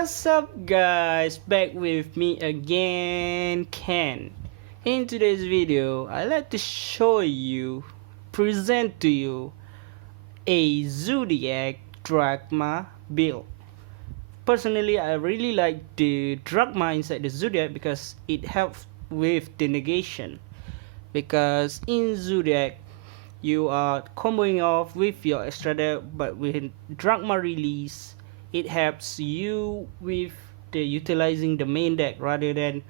What's up guys, back with me again, Ken. In today's video, I'd like to present to you a ZOODIAC DRAGMA build. Personally, I really like the DRAGMA inside the ZOODIAC because it helps with the negation. Because in ZOODIAC, you are comboing off with your extra deck, but with DRAGMA release, it helps you with the utilizing the main deck rather than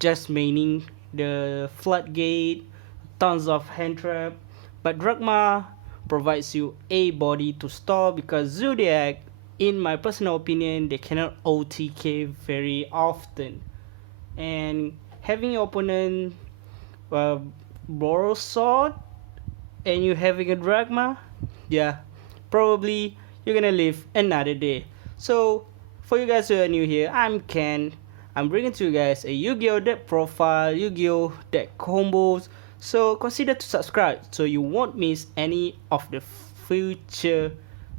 just maining the floodgate, tons of hand trap. But DRAGMA provides you a body to store because ZOODIAC, in my personal opinion, they cannot OTK very often. And having your opponent borrow sword and you having a DRAGMA, yeah, probably you're gonna live another day. So for you guys who are new here, I'm Ken. I'm bringing to you guys a Yu-Gi-Oh deck profile, Yu-Gi-Oh deck combos. So consider to subscribe so you won't miss any of the future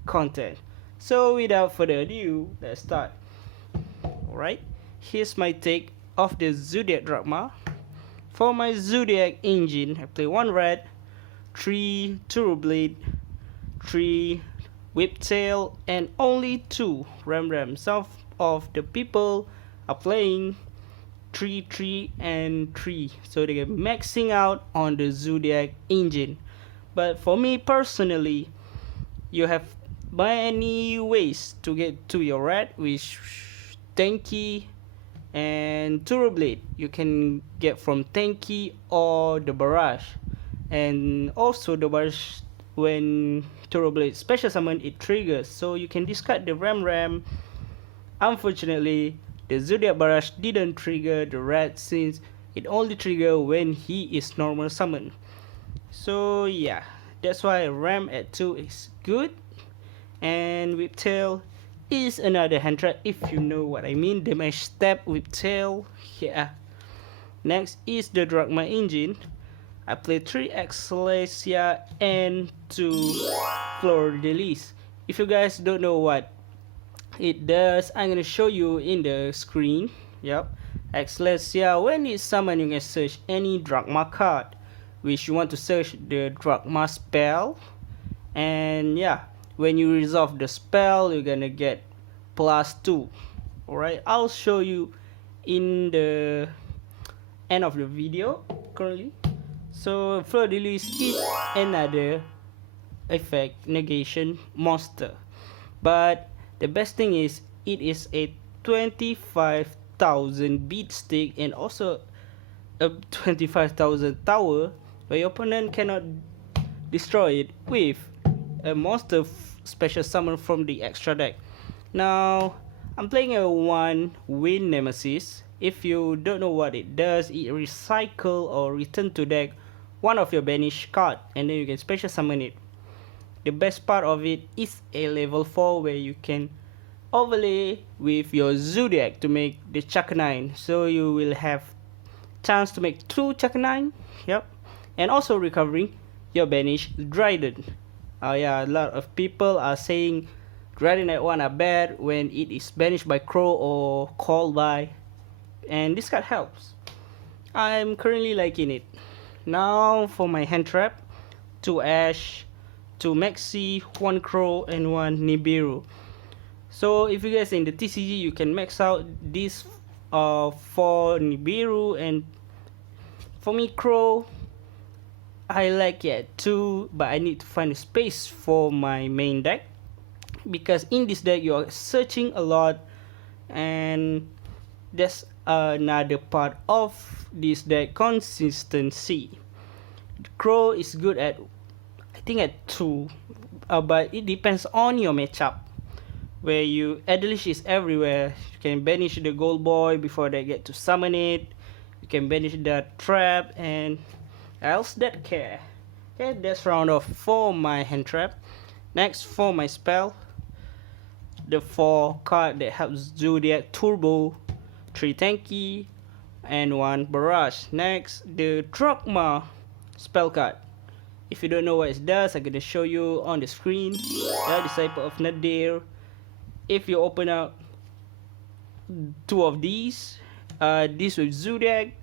content. So without further ado, let's start. Alright, here's my take of the ZOODIAC DRAGMA. For my ZOODIAC engine, I play 1 red, 3 Turbo Blade, 3 Whiptail, and only 2 Ram. Some of the people are playing 3, 3, and 3, so they get maxing out on the ZOODIAC engine. But for me personally, you have many ways to get to your red, which Tanky and Turbo Blade. You can get from Tanky or the Barrage, and also the Barrage, when Turbo Blade special summon, it triggers, so you can discard the Ram. Unfortunately, the ZOODIAC Barrage didn't trigger the red since it only triggers when he is normal summon. So yeah, that's why Ram at 2 is good, and Whiptail is another hand trap, if you know what I mean. Damage step Whiptail, yeah. Next is the DRAGMA engine. I play 3 Excelsia and 2 Fleur de Lis. If you guys don't know what it does, I'm gonna show you in the screen. Yep, Excelsia, when it's summoned, you can search any DRAGMA card which you want to search the DRAGMA spell, and yeah, when you resolve the spell, you're gonna get +2. Alright, I'll show you in the end of the video currently. So Fleur de Lis is another effect negation monster, but the best thing is it is a 25,000 beat stick and also a 25,000 tower, where your opponent cannot destroy it with a monster special summon from the extra deck. Now I'm playing a 1 Wind Nemesis. If you don't know what it does, it recycle or return to deck one of your banished card, and then you can special summon it. The best part of it is a level 4 where you can overlay with your ZOODIAC to make the Chakra 9, so you will have chance to make 2 Chakra 9. Yep, and also recovering your banished Dryden. Yeah, a lot of people are saying Dryden at 1 are bad when it is banished by Crow or called by, and this card helps. I'm currently liking it. Now for my hand trap, 2 Ash, 2 Maxi, 1 Crow, and 1 Nibiru. So if you guys in the TCG, you can max out this for Nibiru, and for me Crow, I like it too, but I need to find a space for my main deck, because in this deck you are searching a lot, and that's another part of this deck, consistency. Crow is good at, I think, at 2, but it depends on your matchup, where you Adelish is everywhere. You can banish the gold boy before they get to summon it, you can banish the trap, and else that care. Okay, that's round off for my hand trap. Next, for my spell, the 4 card that helps ZOODIAC Turbo, 3 Tanky, and 1 Barrage. Next, the DRAGMA spell card. If you don't know what it does, I'm gonna show you on the screen. The Disciple of Nadir. If you open up two of these. This with Zodiac,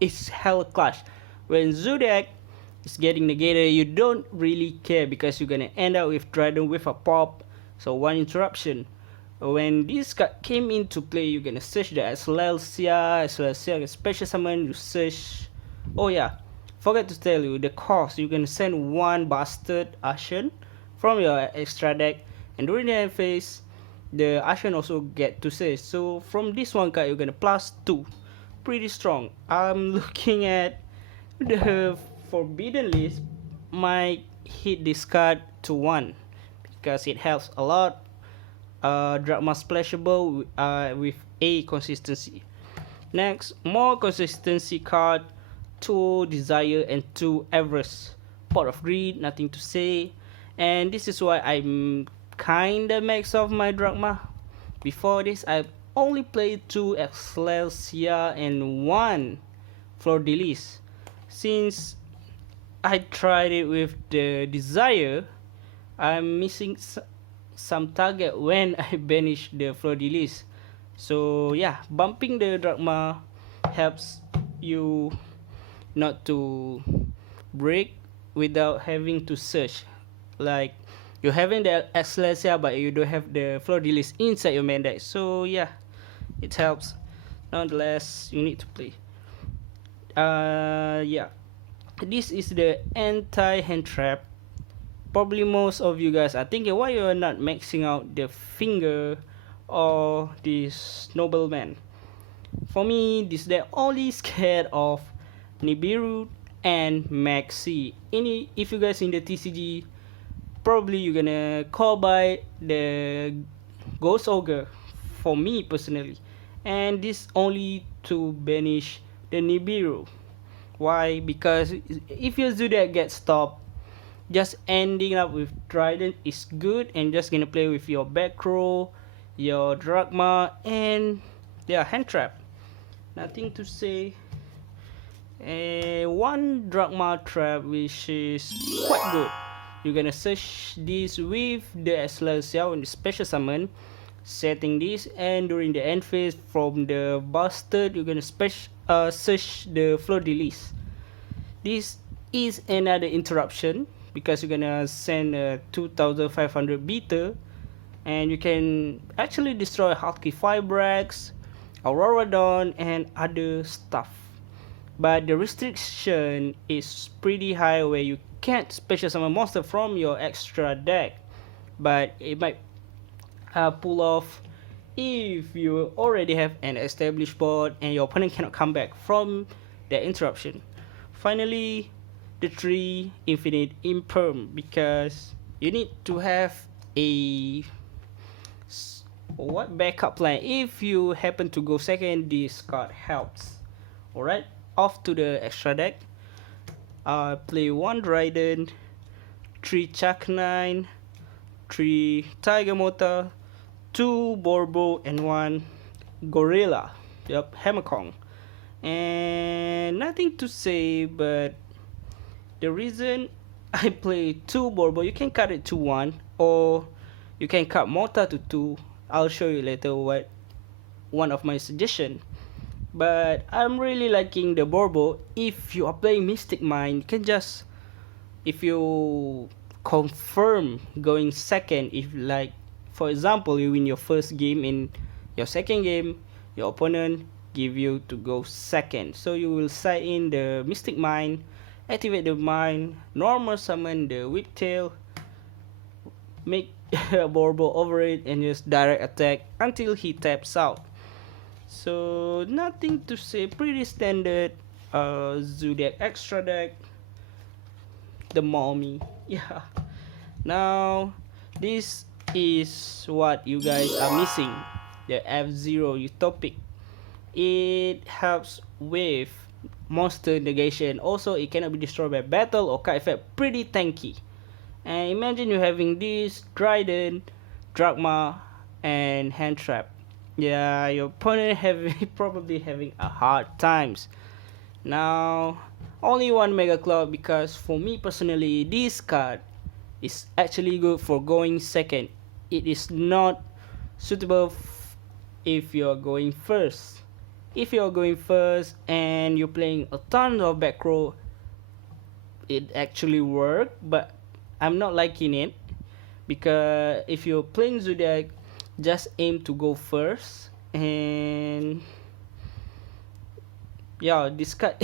it's hell clash. When Zodiac is getting negated, you don't really care because you're gonna end up with Dragon with a pop, so one interruption. When this card came into play, you're gonna search the Excelsia, special summon, you search. Oh yeah, forget to tell you the cost. You can send one bastard Ashen from your extra deck, and during the end phase, the Ashen also get to search. So from this one card, you're gonna plus 2, pretty strong. I'm looking at the Forbidden List, might hit this card to 1 because it helps a lot. DRAGMA splashable with a consistency. Next, more consistency card, 2 Desire and 2 Everest. Pot of Greed, nothing to say. And this is why I'm kinda max off my DRAGMA. Before this, I only played 2 Excelsia and 1 Fleur de Lis. Since I tried it with the Desire, I'm missing some target when I banish the Fleur de Lis. So yeah, bumping the DRAGMA helps you not to break without having to search. Like you're having the Excelsia but you don't have the Fleur de Lis inside your main deck. So yeah, it helps. Nonetheless, you need to play. Yeah, this is the anti-hand trap. Probably most of you guys are thinking why you're not maxing out the finger or this nobleman. For me, this they're only scared of Nibiru and Maxi. If you guys in the TCG, probably you're gonna call by the Ghost Ogre. For me personally, and this only to banish the Nibiru. Why? Because if your Zodiac gets stopped, just ending up with Trident is good, and just gonna play with your back row, your DRAGMA, and yeah, hand trap. Nothing to say. One DRAGMA trap which is quite good. You're gonna search this with the Excelsia and the special summon, setting this, and during the end phase from the bastard, you're gonna search the Fleur de Lis. This is another interruption because you're gonna send a 2500 beater, and you can actually destroy Hulky Fibrax, Aurora Dawn, and other stuff. But the restriction is pretty high where you can't special summon monster from your extra deck, but it might pull off if you already have an established board and your opponent cannot come back from the interruption. Finally, the 3 infinite imperm, because you need to have a backup plan if you happen to go second. This card helps. Alright, off to the extra deck. Play 1 Dryden, 3 Chak9, 3 Tiger Motor, 2 Borbo, and 1 Gorilla. Yep, Hammerkong. And nothing to say, but the reason I play 2 Borbo, you can cut it to 1, or you can cut Mota to 2. I'll show you later what one of my suggestion. But I'm really liking the Borbo. If you are playing Mystic Mine, you can just, if you confirm going second, if like for example you win your first game, in your second game your opponent give you to go second, so you will side in the Mystic Mine, activate the mine, normal summon the Whiptail, make a Borbo over it, and just direct attack until he taps out. So nothing to say, pretty standard Zodiac extra deck, the mommy. Yeah. Now this is what you guys are missing, the F-Zero Utopic. It helps with monster negation. Also, it cannot be destroyed by battle or card effect, pretty tanky. And imagine you having this Trident, DRAGMA, and hand trap. Yeah, your opponent probably having a hard times. Now, only 1 Mega Cloud, because for me personally, this card is actually good for going second. It is not suitable if you're going first. If you're going first and you're playing a ton of back row, it actually work, but I'm not liking it, because if you're playing Zodiac, just aim to go first, and yeah, this card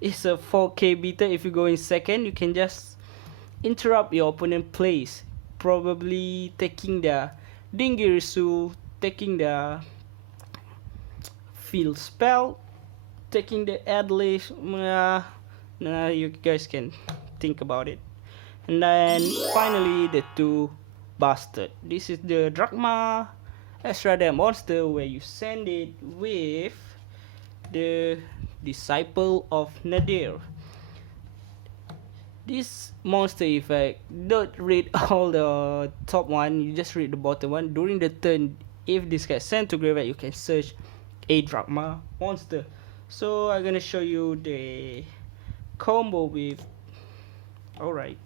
is a 4k beater. If you go in second, you can just interrupt your opponent plays, probably taking the Dingirisu, taking the field spell, taking the Adlish. You guys can think about it. And then finally the two bastard. This is the DRAGMA extra deck monster, where you send it with the Disciple of Nadir. This monster effect, don't read all the top one, you just read the bottom one. During the turn, if this gets sent to graveyard, you can search a DRAGMA monster. So I'm gonna show you the combo with, alright,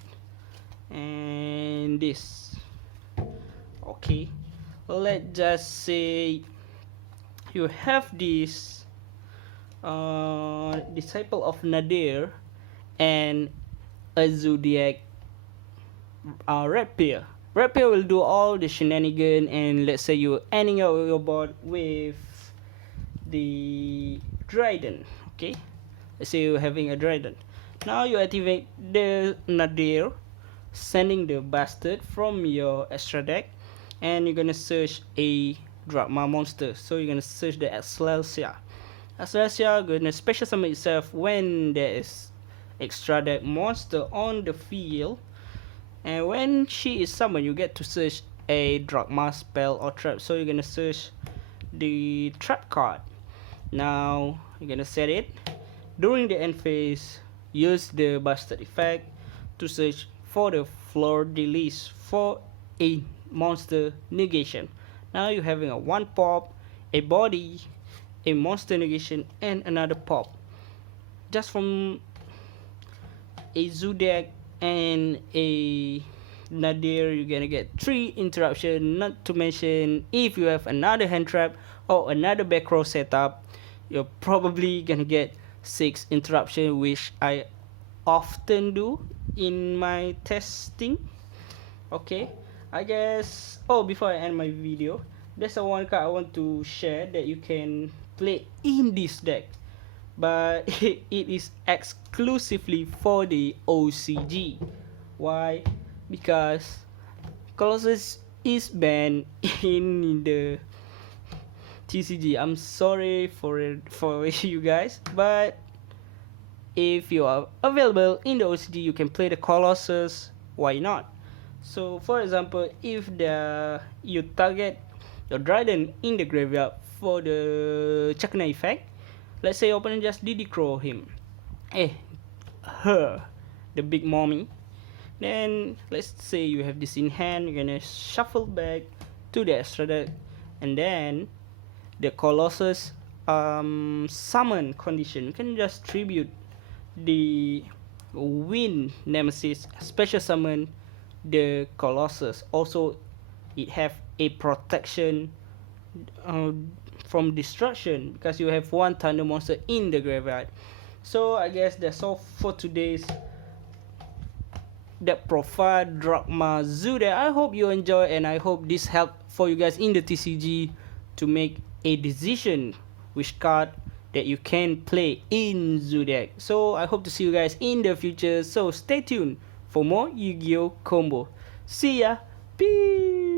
and this. Okay, let's just say you have this Disciple of Nadir and a Zodiac Rapier. Rapier will do all the shenanigans, and let's say you're ending up your board with the Dryden. Okay, let's say you're having a Dryden. Now you activate the Nadir, sending the bastard from your extra deck, and you're gonna search a DRAGMA monster. So you're gonna search the Excelsia. Excelsia gonna special summon itself when there is extra deck monster on the field, and when she is summoned, you get to search a DRAGMA spell or trap. So you're gonna search the trap card. Now you're gonna set it. During the end phase, use the bastard effect to search for the floor release for a monster negation. Now you're having a 1 pop, a body, a monster negation, and another pop. Just from a Zodiac and a Nadir, you're gonna get 3 interruption. Not to mention, if you have another hand trap or another back row setup, you're probably gonna get 6 interruption, which I often do in my testing. Okay, I guess, before I end my video, there's a one card I want to share that you can play in this deck, but it is exclusively for the OCG. Why? Because Colossus is banned in the TCG. I'm sorry for you guys, but if you are available in the OCG, you can play the Colossus. Why not? So for example, if you target your Dryden in the graveyard for the Chakna effect, let's say your opponent just DD Crow him, her, the big mommy, then let's say you have this in hand, you're gonna shuffle back to the extra deck, and then the Colossus summon condition, you can just tribute the Wind Nemesis, special summon the Colossus. Also, it have a protection from destruction because you have 1 Thunder monster in the graveyard. So I guess that's all for today's deck profile DRAGMA Zodiac. I hope you enjoy, and I hope this helped for you guys in the TCG to make a decision which card that you can play in Zodiac. So I hope to see you guys in the future, so stay tuned for more Yu-Gi-Oh combo. See ya, peace.